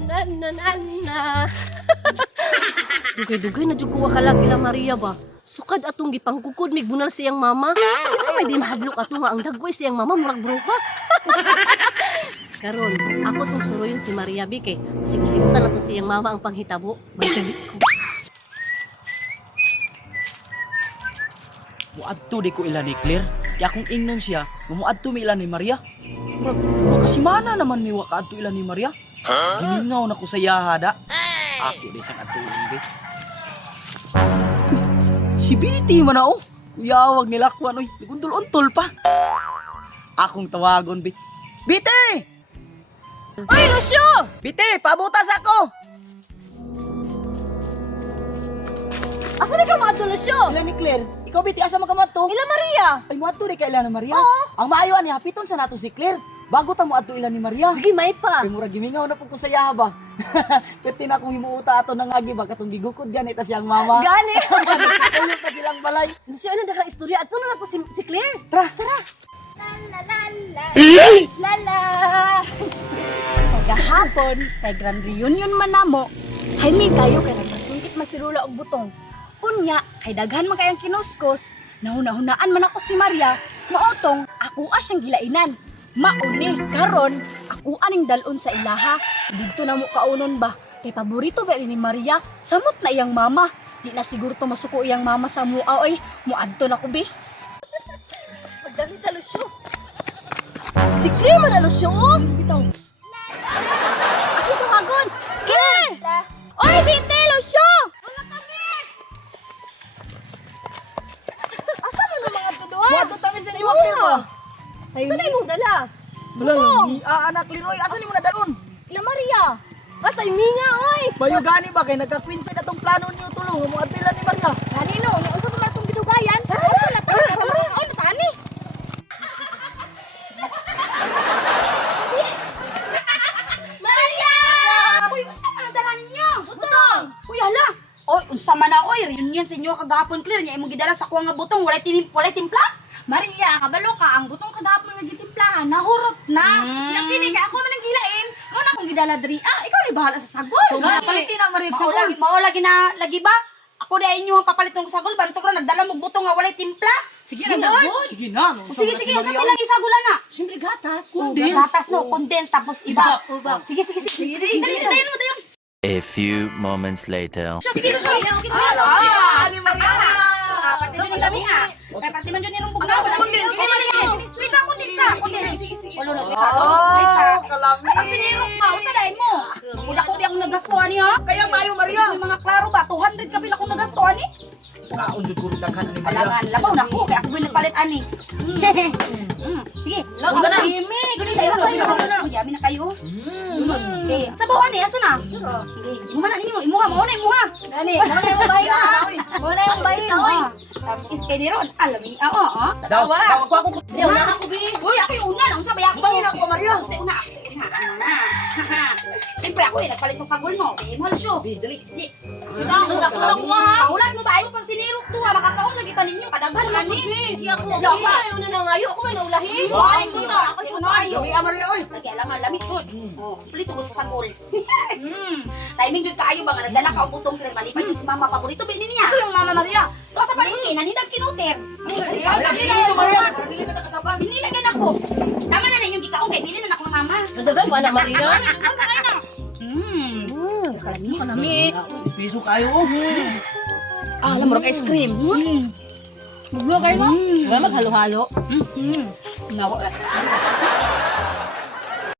na na na na. Dugay-dugay na jud ko kalag ila Maria ba. Sukad atong gipangkukod mig bunal siyang mama. Isa may di mahadlok ato nga ang dagway siyang mama murag bruha. Karon, ako tong suruyon si Maria Bike. Kasi nalimutan na to siyang mama ang panghitabo. Magdali ko. Muadto di ko ila ni Claire. Kaya kung ingnon siya, muadto mi ila ni Maria. Makasimana naman mi wakaadto ila ni Maria. Giningaw na ko sa yahada. Ako di sang adto ilang Si Biti man na oh. Uyawag nilakwan oy. Nagundol-untol pa. Akong tawagon Biti. Biti! Oy, Lucio! Biti, pabutas ako! Asa di ka maadto, Lucio? Ila ni Claire, ikaw Biti, asa magamatto? Ila Maria! Ay, muadto di ka ila ni Maria? Oo. Ang maayo ani hapiton sa nato si Claire. Bago ta muadto ila ni Maria. Sige, may pa. Ay, murag gimingaw na po ko sa yaha ba? Kati na akong himuuta ato ng agi ba? Katong gigukod ganit ta siyang mama. Gani! Kayo pa silang balay. Lucio, ano dagang istorya? Ato na to si Claire. Tara! Lala! Kagahapon, kay grand reunion man namo, hay may kayo kay nagpasungkit masirula og butong. Unya, kay daghan man kayang kinuskos, nahuna-hunaan man ako si Maria, maotong ako siyang gilainan. Mauni, karon, ako aning dalon sa ilaha, dito na mo kaunon ba? Kay paborito ba ni Maria, samot na iyang mama. Di na siguro to masuko iyang mama sa mua, oy, muadto na ko bi. Magdali ta, Lucio. Si Claire man na, Lucio, oh! Bitaw. Ato tumagon! Claire! Oy, Binte, Lucio! Asa mo na mga tudo, ah? Muadto ta mi sa imo Claire ba? Saan ay mong dala? Wala, anak Claire oy, asa nimo na dalon? Ila Maria! Atay minga, oy! Bayo gani ba kay nagka-quince atong plano niyo tulong muadto ila ni Maria. Kanino, ni usa pa matong gidugayan? Ano na tayo karon? Oy, natani. Maria! Uy, unsa man ang dala ninyo? Butong. Uy, hala. Oy, unsa man na oy, reunion sa inyo kagahapon Claire, nya imong gidala sa kuha nga butong, walay timpla? Maria, kabalo ka, ang butong kagahapon nga gitimplahan, nahurot na. Nakini ka ako man ang gilain. Mo na akong gidala diri. Ah, ikaw ni bahala sa sagol. Palitin na Maria sa Mao lagi na lagi ba? Ako dai inyo ang papalit ng sagol, bantog ra nagdala mo butong nga walay timpla. Sige na, dagod! Sige na, no. Sige, unsa pa lang isagulan na? Siyempre gatas. Condense. Gatas no, condense tapos iba. Ubak. Sige. Dayon mo. A few moments later. Sige. Ani Maria. Parte dyan yung lami ha. Kaya parte man dyan yung bugnaw. Asa ko condense? Wait sa condense. Ulo na, wait sa. Kalami. Ang sinirok pa, usa dahil mo. Mula ko di akong nagastuhan niya. Kaya mayo Maria. Yung mga klaro ba, 200 ka pila akong nagastuhan ni. Kaundod ko rin daghan ni Maria. Alangan, labaw na ko, kaya ako binapalit ani. Sige. Lago na, imig! Sulit kayo. Yami na kayo. Okay. Sa bawa ni, asa na? Imuha na ninyo, imuha. Gani, muna yung bahay na! Muna yung bahay na, oy! Is kay ni Ron, alam niya, oo. Daw ko ako. Di, una na ko, Bi! Uy, ako yung una, unsa ba ako? Butangin ako Maria. Ako sa una. Siyempre ako nagpalit sa sagol mo. Mahal siya. Dali. Sudak ko ha. Ulat mo ba? Ayaw pang sinirok to ha. Makakaon lagi ka ninyo. Kadaghan ka ni. Hindi ako, ayaw na nangayo, ako man naulahin! Ay, ko to. Ako yung unayo. Gami Maria oy. Lagi alam nga, lamit yun. Plito ko sa sagol. Timing yun kaayo ba nga nagdala ka o butong pero malipad yun si mama paborito. Binin niya. Ito yung mama Maria. Ito sa palengke, nanindag kinuter. Dito Maria, dili na kasaba. Binilagan ako. Tama na yung gikaon kay bilin na ako ng mama. Nadagan pa na, Maria! Kalami. Piso kayo oh. Alam mo, ice cream! Buglo kayo no? Wala maghalo-halo. Nawa.